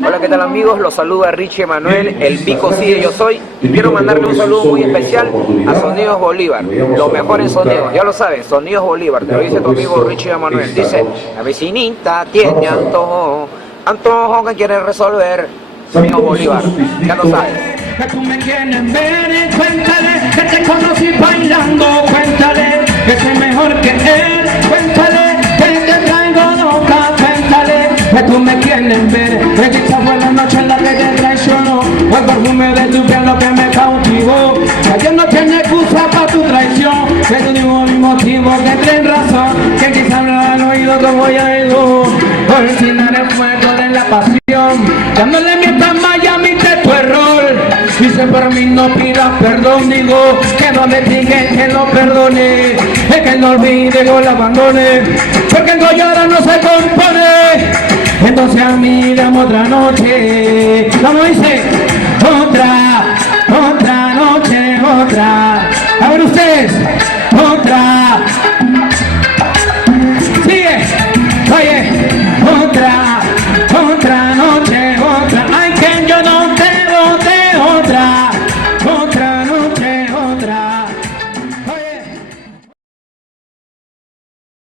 Hola, ¿qué tal amigos? Los saluda Richie Emanuel, el Pico Sigue Yo Soy. Y quiero mandarle un saludo muy especial a Sonidos Bolívar, lo mejor en sonidos, ya lo saben, Sonidos Bolívar, te lo dice tu amigo Richie Emanuel. Dice, la vecinita tiene antojo, antojo que quiere resolver. Sonidos Bolívar, ya lo sabes. Que tú me quieres ver, cuéntale que te conocí bailando, cuéntale que soy mejor que él, cuéntale que te traigo loca, cuéntale que tú me quieres ver, que quizá fue la noche en la que te traicionó, o el perfume de tu piel lo que me cautivó, que ayer no tiene excusa para tu traición, que tú digo el motivo que tienes razón, que quizá me han oído como ya digo, por final el fuego de la pasión, dándole mientras Miami de tu error. Dice por mí no pidas perdón, digo que no me digas que lo perdone, es que no olvide o lo abandone, porque el Goyara no se compone. Entonces a mí dame otra noche, como dice, otra noche, otra. A ver ustedes, otra